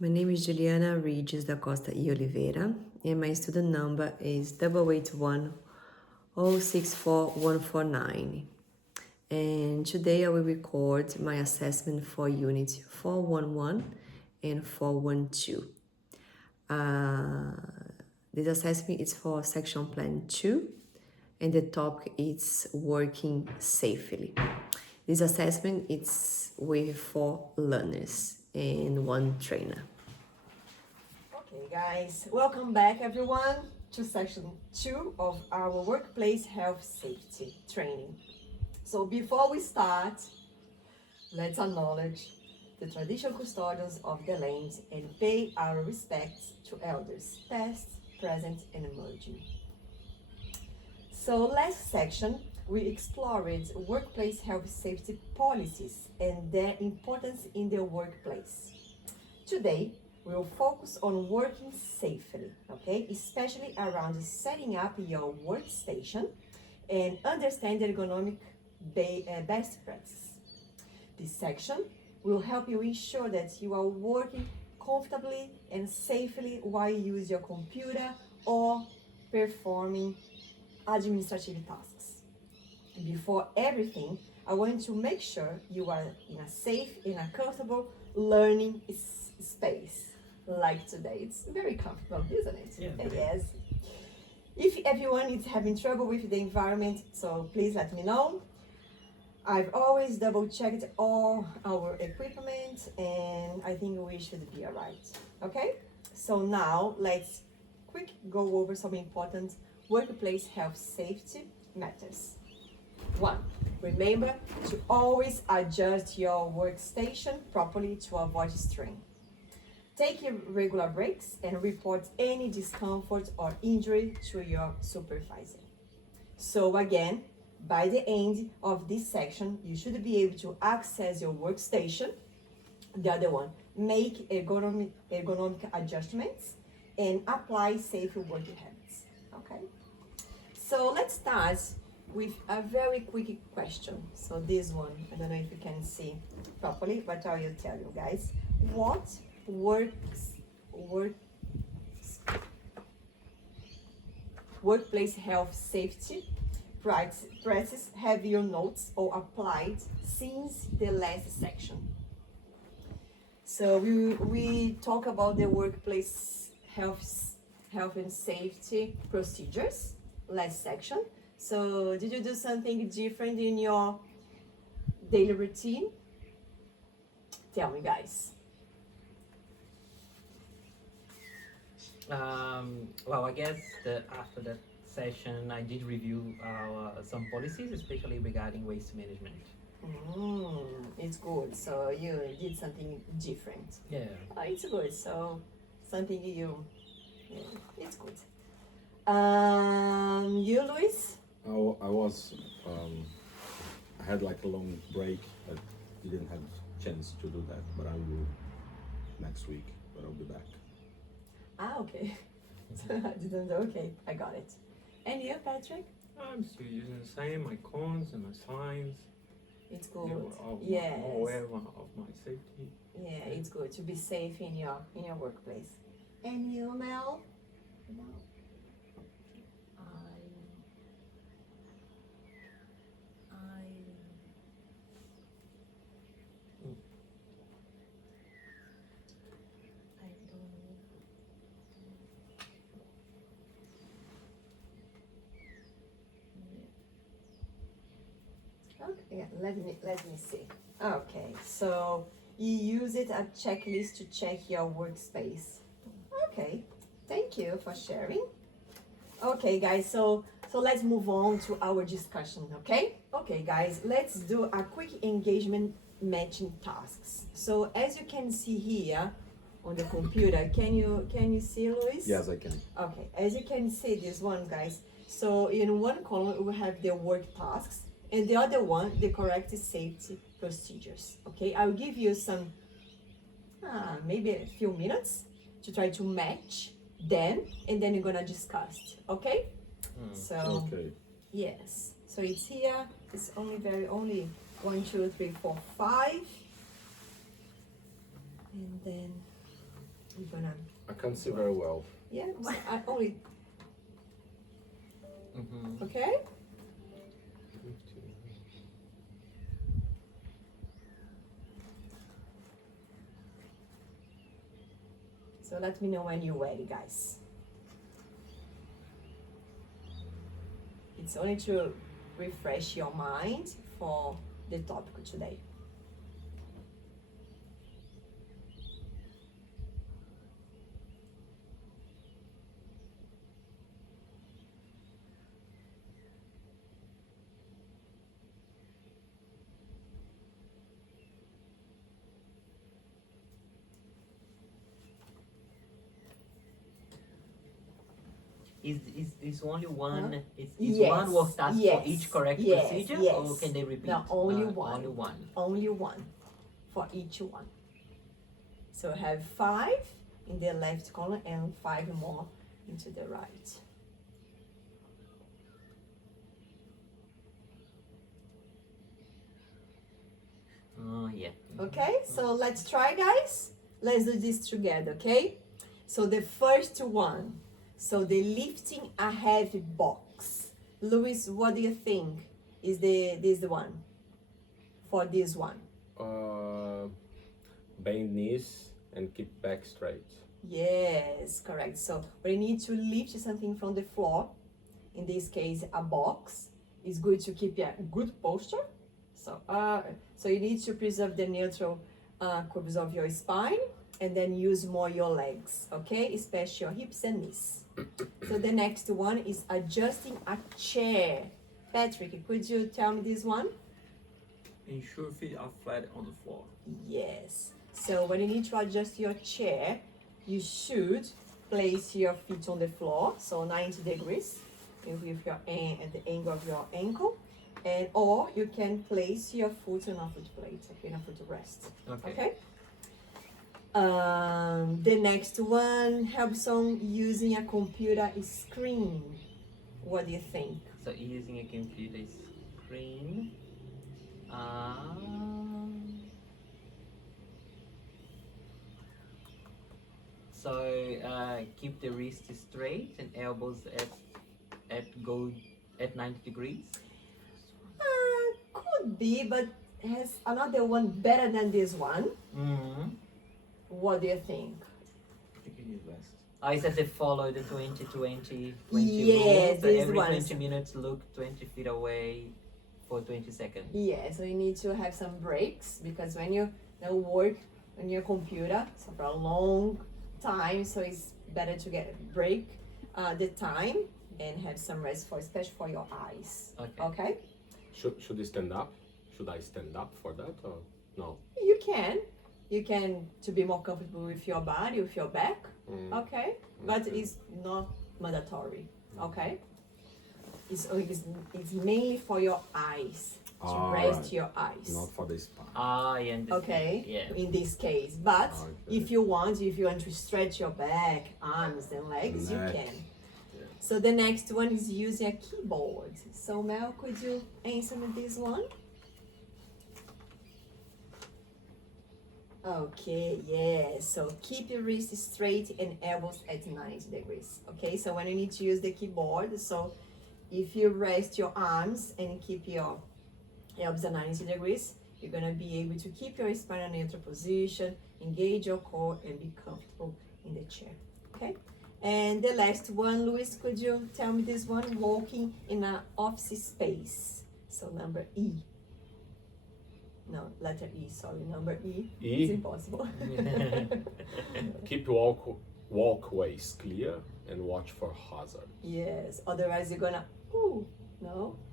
My name is Juliana Regis da Costa e Oliveira, and my student number is 881064149. And today I will record my assessment for Unit 411 and 412. This assessment is for Section Plan 2, and the topic is working safely. This assessment is with 4 learners and 1 trainer. Okay, guys, welcome back, everyone, to section 2 of our workplace health safety training. So before we start, let's acknowledge the traditional custodians of the land and pay our respects to elders, past, present, and emerging. So last section, we explored workplace health safety policies and their importance in the workplace. Today, we'll focus on working safely, okay? Especially around setting up your workstation and understand the ergonomic best practices. This section will help you ensure that you are working comfortably and safely while you use your computer or performing administrative tasks. Before everything, I want to make sure you are in a safe and a comfortable learning space. Like today, it's very comfortable, isn't it? Yeah. Yes. If everyone is having trouble with the environment, so please let me know. I've always double-checked all our equipment, and I think we should be all right. Okay? So now let's quick go over some important workplace health safety matters. 1. Remember to always adjust your workstation properly to avoid strain. Take your regular breaks and report any discomfort or injury to your supervisor. So again, by the end of this section, you should be able to access your workstation. The other one, make ergonomic adjustments and apply safe working habits. Okay? So let's start with a very quick question. So this one, I don't know if you can see properly, but I will tell you guys. What workplace health safety practices have you notes or applied since the last section? So we talk about the workplace health and safety procedures last section. So did you do something different in your daily routine? Tell me, guys. Well, I guess that after that session, I did review some policies, especially regarding waste management. It's good. So you did something different. Yeah. It's good. So something yeah, it's good. You, Luis? I had like a long break. I didn't have chance to do that, but I will next week. But I'll be back. Okay. So I didn't know. Okay, I got it. And you, Patrick? I'm still using the same, my cons and my signs. It's good. Yes. Aware of my safety. Yeah, it's good to be safe in your workplace. And you, Mel? No. Okay, let me see. Okay, so you use it a checklist to check your workspace. Okay, thank you for sharing. Okay, guys, so let's move on to our discussion, okay? Okay, guys, let's do a quick engagement matching tasks. So as you can see here on the computer, can you see, Luis? Yes, I can. Okay, as you can see this one, guys, so in one column we have the work tasks, and the other one, the correct safety procedures. Okay, I'll give you some, maybe a few minutes to try to match them, and then you're gonna discuss. Okay? So Okay. yes. So it's here. It's only 1, 2, 3, 4, 5, and then I'm gonna, I can't see very well. yeah, so I only, Mm-hmm. okay? So let me know when you're ready, guys. It's only to refresh your mind for the topic today. Is only one? Huh? Is Yes, one work task yes, for each correct yes, procedure, yes. or can they repeat? No, only one. Only one. Only one for each one. So have 5 in the left column and 5 more into the right. Oh yeah. Okay, so let's try, guys. Let's do this together, okay? So the first one, so the lifting a heavy box. Luis, what do you think is the one for this one? Bend knees and keep back straight. Yes, correct. So we need to lift something from the floor. In this case, a box. It's good to keep a good posture. So you need to preserve the neutral curves of your spine and then use more your legs, okay? Especially your hips and knees. So the next one is adjusting a chair. Patrick, could you tell me this one? Ensure feet are flat on the floor. Yes. So when you need to adjust your chair, you should place your feet on the floor, so 90 degrees, with your at the angle of your ankle, and or you can place your foot on a foot plate, okay, on a foot rest. Okay. Okay. The next one helps on using a computer screen. What do you think? So using a computer screen. So keep the wrist straight and elbows at 90 degrees. Could be, but has another one better than this one. Mm-hmm. What do you think? I think you need less. I said they follow the 20-20-20 Yes, rule. So this every one 20 minutes look 20 feet away for 20 seconds. Yeah, so you need to have some breaks because when you work on your computer so for a long time, so it's better to get a break the time and have some rest for especially for your eyes. Okay. Okay? Should I stand up? Should I stand up for that or no? You can to be more comfortable with your body, with your back. Okay? But it's not mandatory. Okay? It's mainly for your eyes. To rest Right. your eyes. Not for the spine. I understand. Okay, Yeah. in this case. But Okay. if you want to stretch your back, arms, and legs, you Neck. can. Yeah. So the next one is using a keyboard. So Mel, could you answer me this one? Okay, yeah. So keep your wrists straight and elbows at 90 degrees. Okay, so when you need to use the keyboard, so if you rest your arms and keep your elbows at 90 degrees, you're gonna be able to keep your spine in a neutral position, engage your core, and be comfortable in the chair. Okay? And the last one, Luis, could you tell me this one? Walking in an office space. So number E. No, letter E, sorry, number E. E? It's impossible. Keep walkways clear and watch for hazards. Yes, otherwise you're gonna,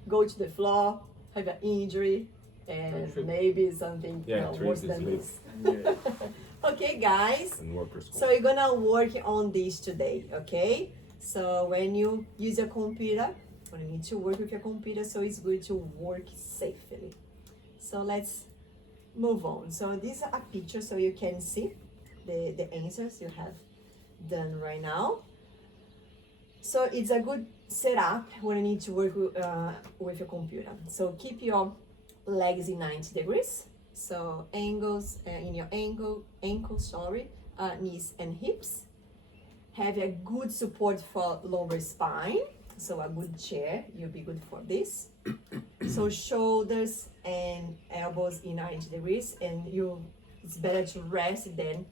go to the floor, have an injury, and Trip. maybe something Yeah, worse trip is than lit. this. Yeah. Okay, guys. And workers' So you're gonna work on this today, okay? So when you use your computer, when you need to work with your computer, so it's good to work safely. So let's move on. So these are a picture so you can see the answers you have done right now. So it's a good setup when you need to work with your computer. So keep your legs in 90 degrees. So angles in your ankle, knees and hips. Have a good support for lower spine. So a good chair, you'll be good for this. So shoulders and elbows in 90 degrees, and it's better to rest than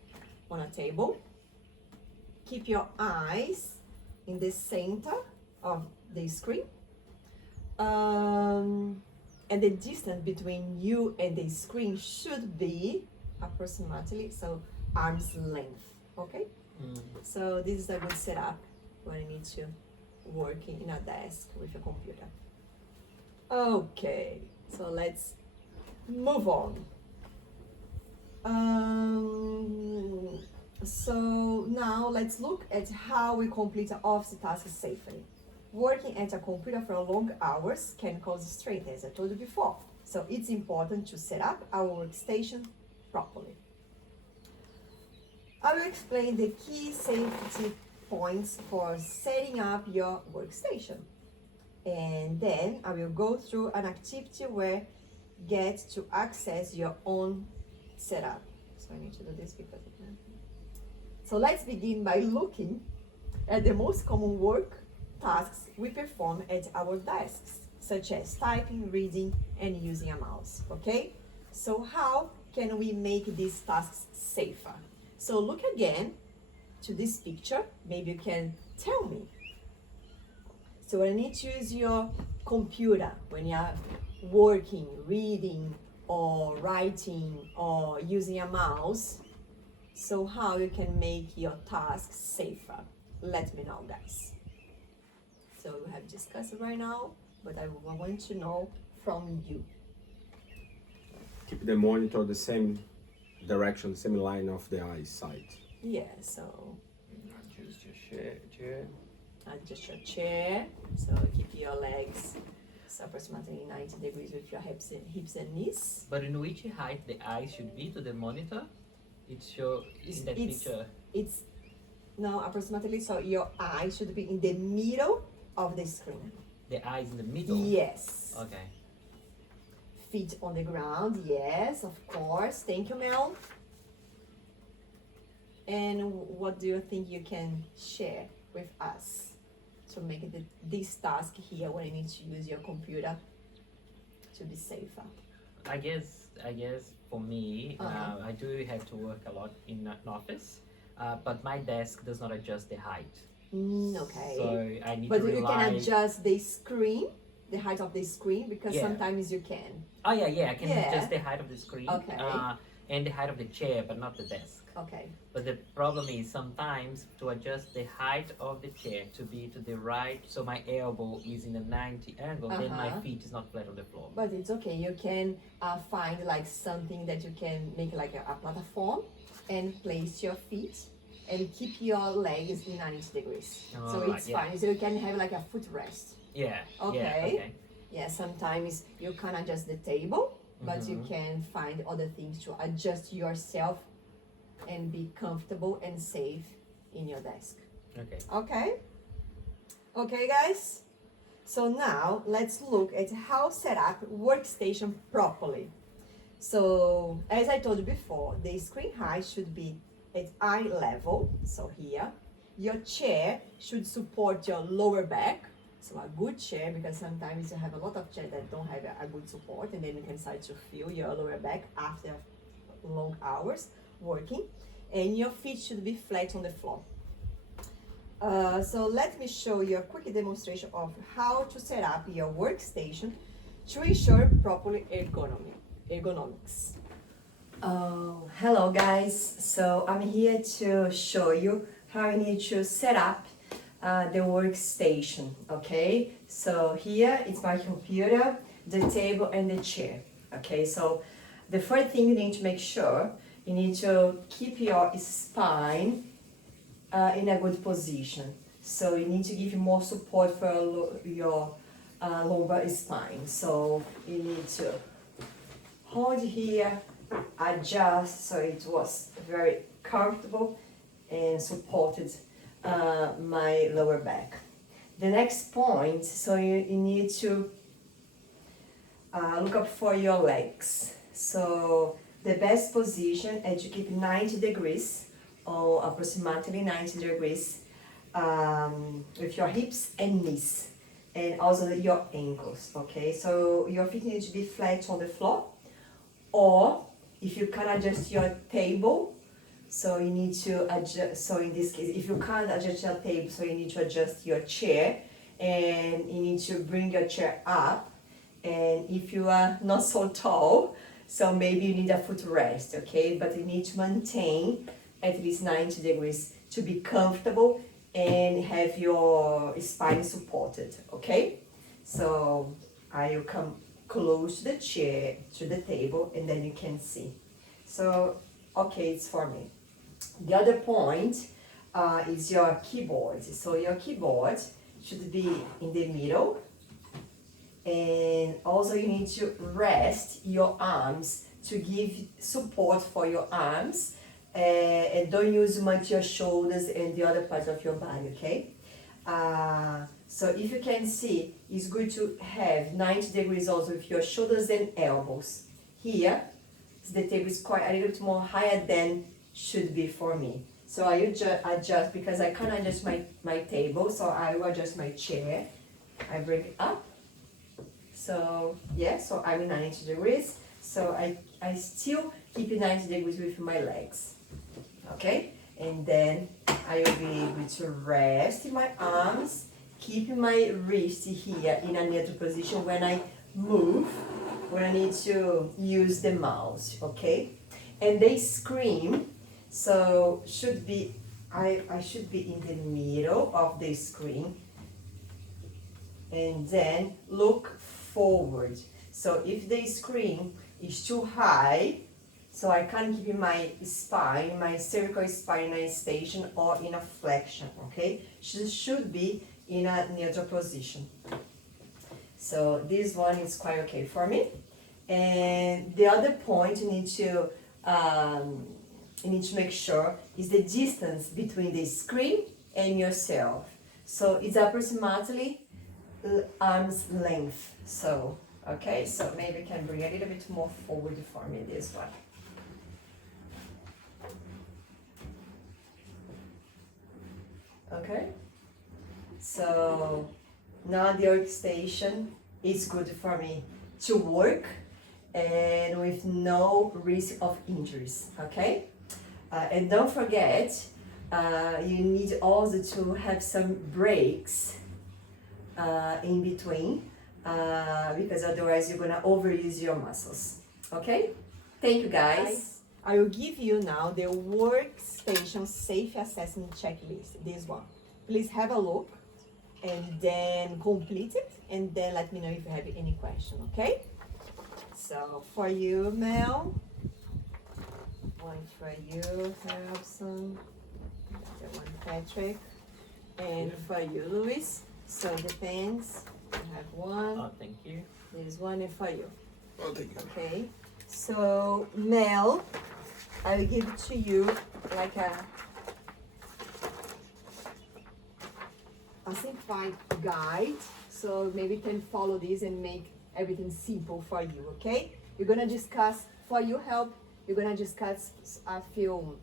on a table. Keep your eyes in the center of the screen. And the distance between you and the screen should be approximately, so arm's length, okay? So this is a good setup when you need to work in a desk with a computer. Okay, so let's move on. So now let's look at how we complete an office task safely. Working at a computer for long hours can cause strain, as I told you before. So it's important to set up our workstation properly. I will explain the key safety points for setting up your workstation. And then I will go through an activity where get to access your own setup. So I need to do this because of that. So let's begin by looking at the most common work tasks we perform at our desks, such as typing, reading, and using a mouse, okay? So how can we make these tasks safer? So look again to this picture, maybe you can tell me. So when you need to use your computer, when you're working, reading, or writing, or using a mouse, so how you can make your tasks safer? Let me know, guys. So we have discussed it right now, but I want to know from you. Keep the monitor the same direction, the same line of the eyesight. Yeah, so Adjust your chair. adjust your chair. So keep your legs approximately 90 degrees with your hips and knees. But in which height the eye should be to the monitor? It shows in that picture. It's now approximately, so your eye should be in the middle of the screen. The eye is in the middle? Yes. Okay. Feet on the ground, yes, of course. Thank you, Mel. And what do you think you can share with us to make this task here when you need to use your computer to be safer? I guess for me, Uh-huh. I do have to work a lot in an office, but my desk does not adjust the height. Okay. So I need But to you rely. can adjust the screen, the height of the screen, because Yeah. sometimes you can. Oh yeah, I can Yeah. adjust the height of the screen. Okay. And the height of the chair, but not the desk. Okay. But the problem is sometimes to adjust the height of the chair to be to the right, so my elbow is in a 90 angle, then my Uh-huh. feet is not flat on the floor. But it's okay. You can find like something that you can make like a platform and place your feet and keep your legs in 90 degrees. So Alright, it's yeah. fine. So you can have like a footrest. Yeah. Okay. Yeah, okay. Yeah, sometimes you can't adjust the table, but you Mhm. can find other things to adjust yourself and be comfortable and safe in your desk. Okay. Okay? Okay, guys? So now let's look at how set up workstation properly. So as I told you before, the screen height should be at eye level, so here. Your chair should support your lower back, so a good chair, because sometimes you have a lot of chairs that don't have a good support, and then you can start to feel your lower back after long hours working. And your feet should be flat on the floor. So let me show you a quick demonstration of how to set up your workstation to ensure properly ergonomics. Hello guys, so I'm here to show you how you need to set up the workstation, okay? So here it's my computer, the table and the chair, okay? So the first thing you need to make sure, you need to keep your spine in a good position. So you need to give more support for your lumbar spine. So you need to hold here, adjust so it was very comfortable and supported my lower back. The next point, so you need to look up for your legs. So the best position is to keep 90 degrees or approximately 90 degrees with your hips and knees, and also your ankles, okay? So your feet need to be flat on the floor, or if you can adjust your table, so you need to adjust, so in this case, if you can't adjust your table, so you need to adjust your chair, and you need to bring your chair up, and if you are not so tall, so maybe you need a footrest, okay? But you need to maintain at least 90 degrees to be comfortable and have your spine supported, okay? So I will come close to the chair, to the table, and then you can see. So, okay, it's for me. The other point is your keyboard. So your keyboard should be in the middle, and also you need to rest your arms to give support for your arms, and don't use much your shoulders and the other parts of your body, okay? So if you can see, it's good to have 90 degrees also with your shoulders and elbows. Here, the table is quite a little bit more higher than should be for me. So I adjust, because I can't adjust my table, so I will adjust my chair. I bring it up. So yeah, so I'm in 90 degrees. So I still keep it 90 degrees with my legs. Okay? And then I will be able to rest my arms, keep my wrist here in a neutral position when I move, when I need to use the mouse, okay? And the screen, so should be, I should be in the middle of the screen, and then look forward. So if the screen is too high, so I can't keep my spine, my cervical spine in a station or in a flexion, okay? Should be in a neutral position. So this one is quite okay for me. And the other point you need to make sure is the distance between the screen and yourself. So it's approximately arm's length. So, okay, so maybe you can bring a little bit more forward for me, this one. Okay, so now the workstation is good for me to work and with no risk of injuries, okay? And don't forget, you need also to have some breaks in between, because otherwise you're gonna overuse your muscles, okay? Thank you, guys. I will give you now the workstation safe assessment checklist, this one. Please have a look and then complete it, and then let me know if you have any question, okay? So for you, Mel, one for you, Harrison, the one Patrick, and for you, Luis. So depends, you have one, Oh, thank you. there's one, and for you. Oh, thank you. Okay, so Mel, I will give it to you like a simplified guide, so maybe you can follow this and make everything simple for you, okay? You're gonna discuss, for your help, you're gonna discuss a few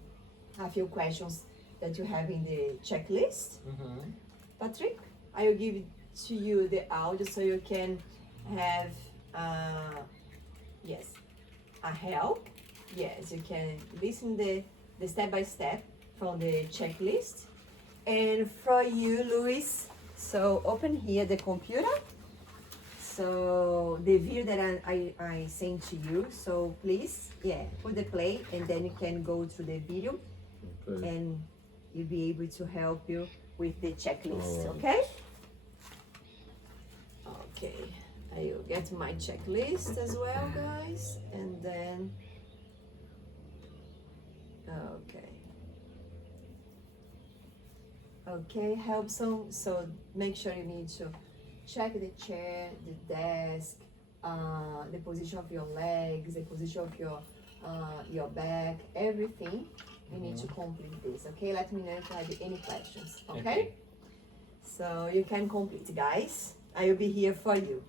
questions that you have in the checklist. Mm-hmm. Patrick, I will give it to you the audio so you can have, yes, a help. Yes, you can listen the step by step from the checklist. And for you, Luis, so open here the computer. So the video that I sent to you, so please, yeah, put the play and then you can go to the video Okay. and you'll be able to help you with the checklist, Alright. okay? Okay, I will get my checklist as well, guys, and then, okay. Okay, help some, so make sure you need to check the chair, the desk, the position of your legs, the position of your back, everything. You need to complete this, okay? Let me know if you have any questions, okay? So you can complete, guys. I will be here for you.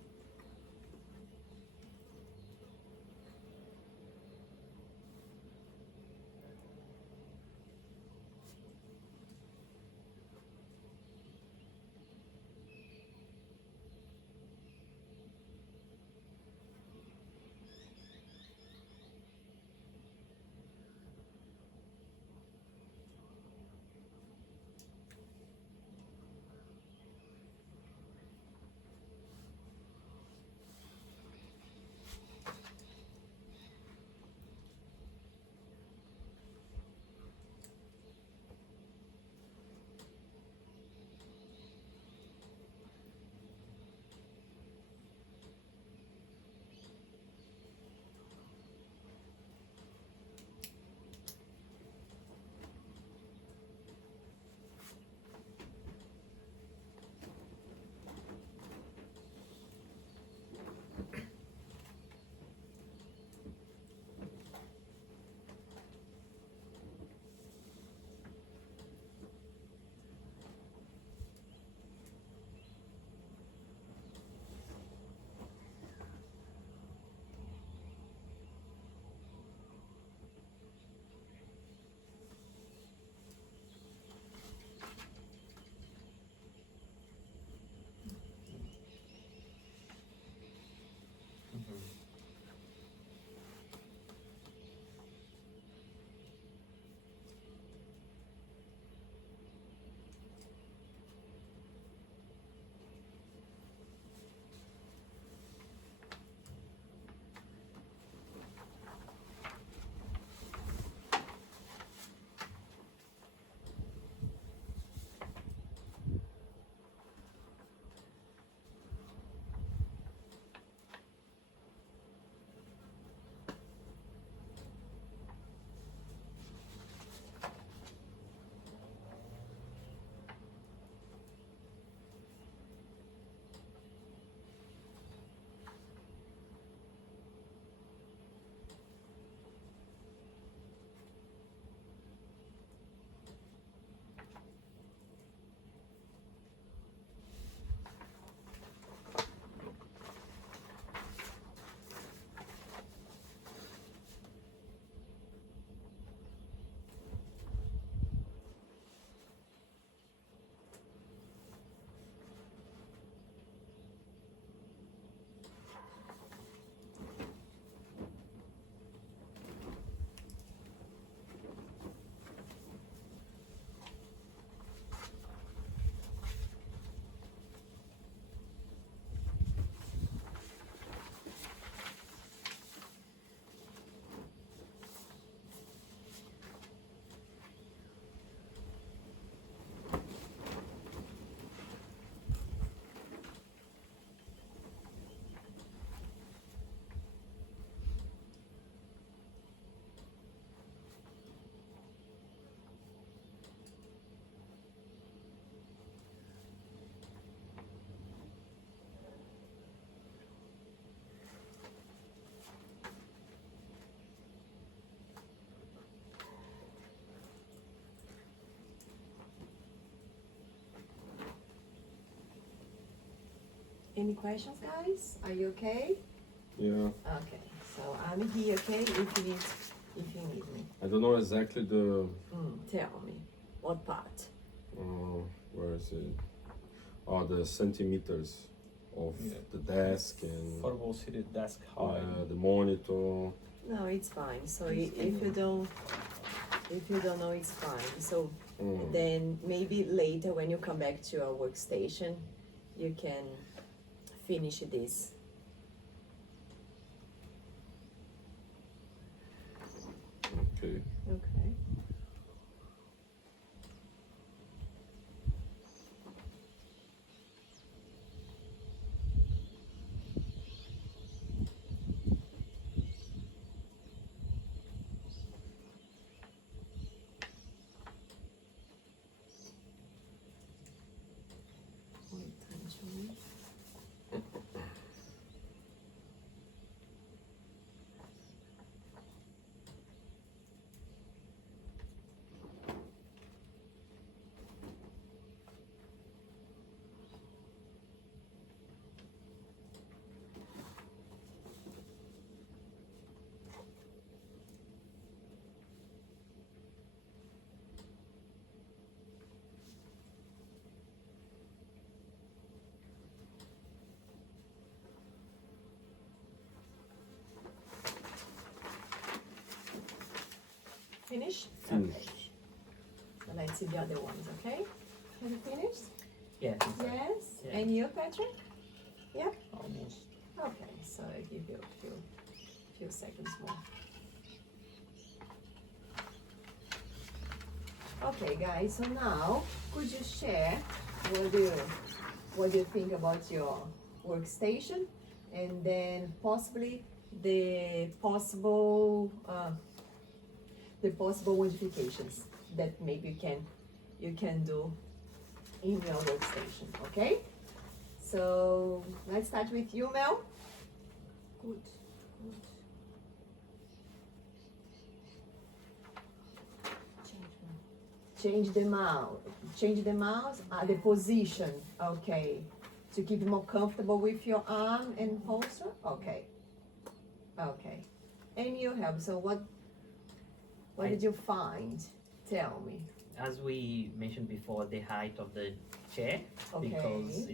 Any questions, guys? Are you okay? Yeah. Okay, so I'm here, okay, if you need me. I don't know exactly the. Tell me, what part? Where is it? Oh, the centimeters of Yeah. the desk and Affordable seated desk height. the monitor. No, it's fine. So if you don't know, it's fine. So then maybe later when you come back to your workstation, you can finish this. Okay. Okay. Wait, time to move. Finish? Finished. Okay. So let's see the other ones, okay? Have you finished? Yes. Yes. Yeah. And you, Patrick? Yeah? Almost. Okay, so I give you a few seconds more. Okay, guys, so now could you share what do you think about your workstation, and then possibly the possible modifications that maybe you can do in your workstation, okay? So let's start with you, Mel. Good. Change the mouse. Change the mouse. The position. Okay. To keep it more comfortable with your arm and posture. Okay. Okay. And you have. So what did you find? Tell me. As we mentioned before, the height of the chair, Okay. because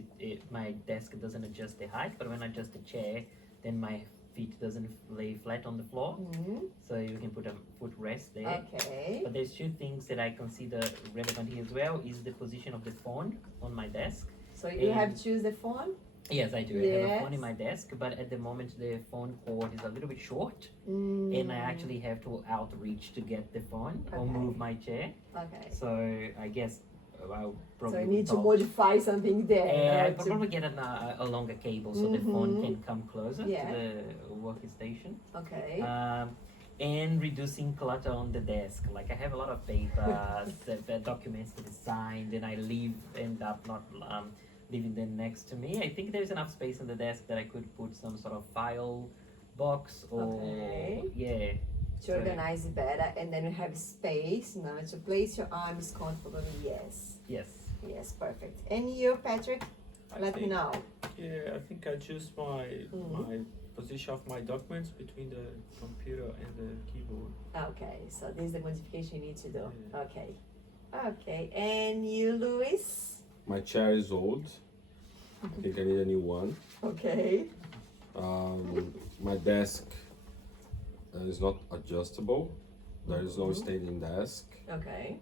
my desk doesn't adjust the height, but when I adjust the chair, then my feet doesn't lay flat on the floor, so you can put a footrest there. Okay. But there's two things that I consider relevant here as well, is the position of the phone on my desk. So you have to choose the phone. Yes, I do. I have a phone in Yes. my desk, but at the moment the phone cord is a little bit short, and I actually have to outreach to get the phone or Okay. move my chair. Okay. So I guess I'll probably. So you need to talk- modify something there. I'll probably get a longer cable so the phone can come closer Yeah. to the workstation. Okay. And reducing clutter on the desk. Like I have a lot of papers, documents to be signed, and I end up not leaving them next to me. I think there's enough space on the desk that I could put some sort of file box or Okay. yeah. To organize it better, and then you have space now to place your arms comfortably. Yes. Yes. Yes, perfect. And you, Patrick? I Let me think- know. Yeah, I think I choose my position of my documents between the computer and the keyboard. Okay, so this is the modification you need to do. Yeah. Okay. Okay, and you, Luis? My chair is old. I think I need a new one. Okay. My desk is not adjustable. There is no standing desk. Okay.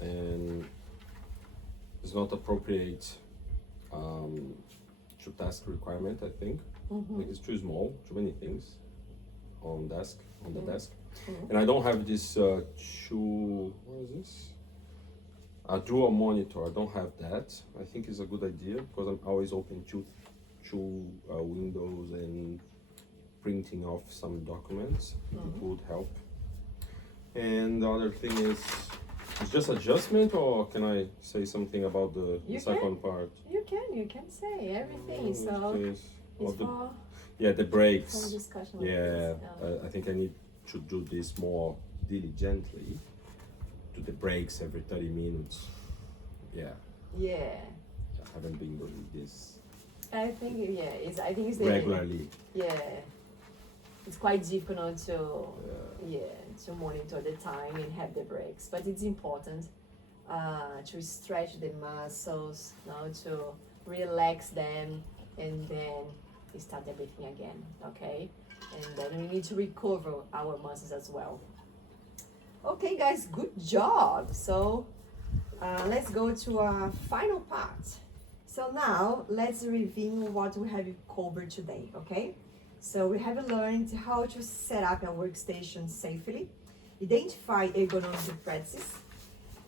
And it's not appropriate to task requirement, I think. I think it's too small, too many things on the desk. And I don't have this what is this? A dual monitor, I don't have that. I think it's a good idea because I'm always open to windows and printing off some documents. It would help. And the other thing is, it's just adjustment, or can I say something about the You second part? You can say everything. So Please. Or it's the, for yeah, the breaks. some discussion. like Yeah, this. I think I need to do this more diligently. Do the breaks every 30 minutes. Yeah, Yeah. I haven't been doing this. I think I think it's the regularly. yeah. It's quite difficult to monitor the time and have the breaks, but it's important to stretch the muscles, to relax them, and then start everything again. Okay, and then we need to recover our muscles as well. Okay, guys, good job. So let's go to our final part. So now let's review what we have covered today. Okay. So we have learned how to set up a workstation safely, identify ergonomic practices,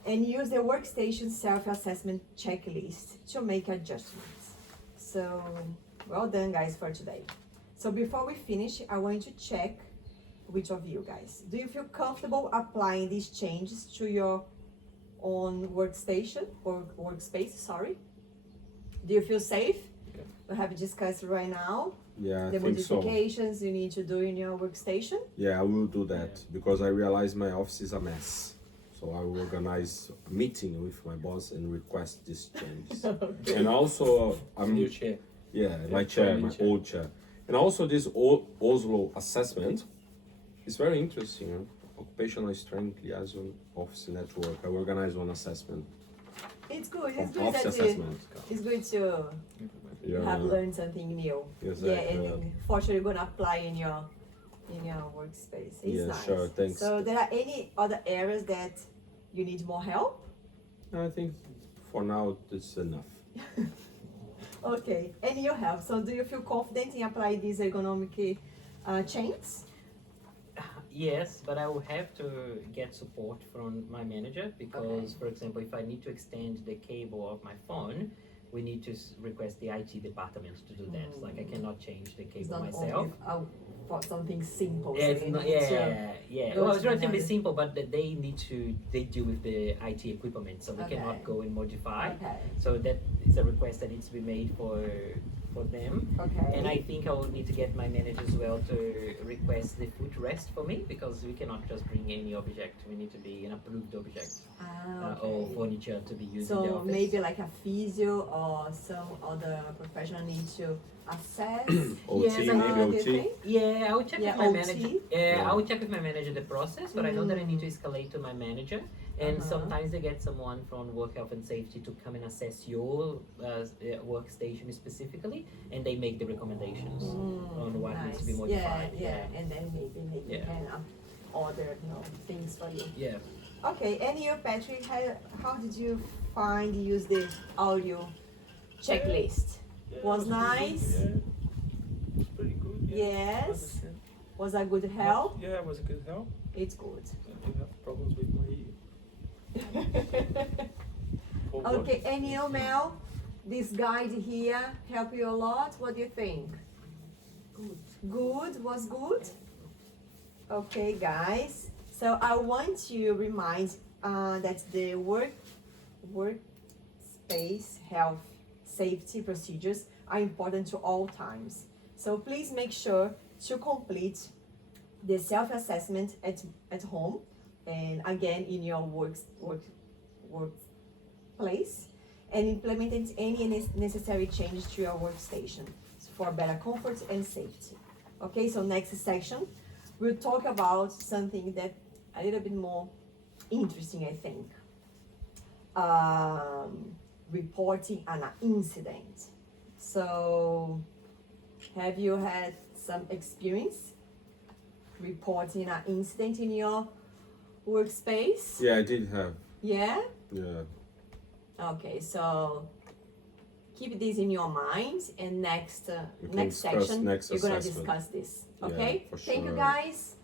and use the workstation self-assessment checklist to make adjustments. So well done, guys, for today. So before we finish, I want to check which of you guys. Do you feel comfortable applying these changes to your own workstation or workspace, sorry? Do you feel safe? Yeah. We have discussed right now Yeah, I the think so. modifications you need to do in your workstation. Yeah, I will do that because I realize my office is a mess. So I will organize a meeting with my boss and request these changes. And also, New chair. my chair, my chair. old chair. And also this Oslo assessment is very interesting. Occupational strength liaison office network. I will organize one assessment. It's good. It's good Office that you, assessment. it's good to Yeah. have learned something new. Yes, Yeah, I- and for sure you're gonna apply in your workspace. It's Yeah, nice. sure, thanks. So there are any other areas that you need more help? I think for now it's enough. Okay, and your help. So do you feel confident in applying these ergonomic changes? Yes, but I will have to get support from my manager because, for example, if I need to extend the cable of my phone, we need to request the IT department to do that. Like I cannot change the It's cable not myself. only for something simple. Yeah, so it's you not, need to yeah. go Well, to it's relatively another- simple, but they deal with the IT equipment, so we Okay. cannot go and modify. Okay. So that is a request that needs to be made for them. Okay. And I think I will need to get my manager as well to request the footrest for me because we cannot just bring any object. We need to be an approved object or Okay. furniture to be used in the So office. maybe like a physio or some other professional need to assess. OT, Yes, maybe do you OT. think? Yeah, I will check Yeah, with my OT? manager. Yeah. I will check with my manager the process, but I know that I need to escalate to my manager. And Uh-huh. sometimes they get someone from work health and safety to come and assess your workstation specifically, and they make the recommendations on what needs to be modified. Yeah, and then maybe you Yeah. can order things for you. Yeah. Okay, and you, Patrick, how did you find use the audio checklist? Yeah, Was it pretty good, nice? Yeah. It's pretty good. Yeah. Yes. Understand. Was a good help? Yeah, it was a good help. It's good. I do have problems with my whole Okay, body. and you, Mel, this guide here help you a lot? What do you think? Good. Good, was good? Okay, guys. So I want to remind that the workspace health safety procedures are important to all times. So please make sure to complete the self-assessment at home and again in your workplace and implement any necessary changes to your workstation for better comfort and safety. Okay, so next section we'll talk about something that a little bit more interesting, I think. Reporting an incident. So have you had some experience reporting an incident in your workspace? Yeah, I did have. Yeah? Yeah. Okay, so keep this in your mind and next We can next discuss section next you're gonna assessment. discuss this. Yeah, Okay? for Thank you sure. guys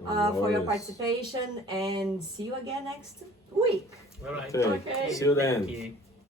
No for your worries. participation and see you again next week. All right. Okay. Okay. See you then. Thank you.